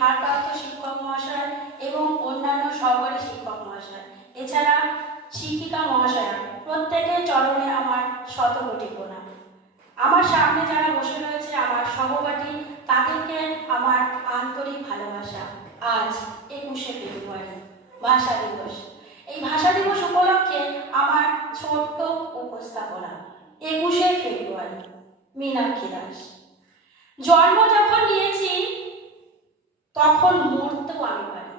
ভারপ্রাপ্ত শিক্ষক মহাশয় এবং অন্যান্য সহকারী শিক্ষক মহাশয়, এছাড়া শিক্ষিকা মহাশয়া, প্রত্যেকের চরণে আমার শতকোটি প্রণাম। আমার সামনে যারা বসে রয়েছে আমার সহপাঠী, তাদেরকে আমার আন্তরিক ভালোবাসা। আজ 21শে ফেব্রুয়ারি ভাষা দিবস। এই ভাষা দিবস উপলক্ষে আমার ছোট্ট উপস্থাপনা। 21শে ফেব্রুয়ারি, মীনাক্ষী দাস। জন্ম যখন নিয়েছি তখন মরতেও আমি পারি।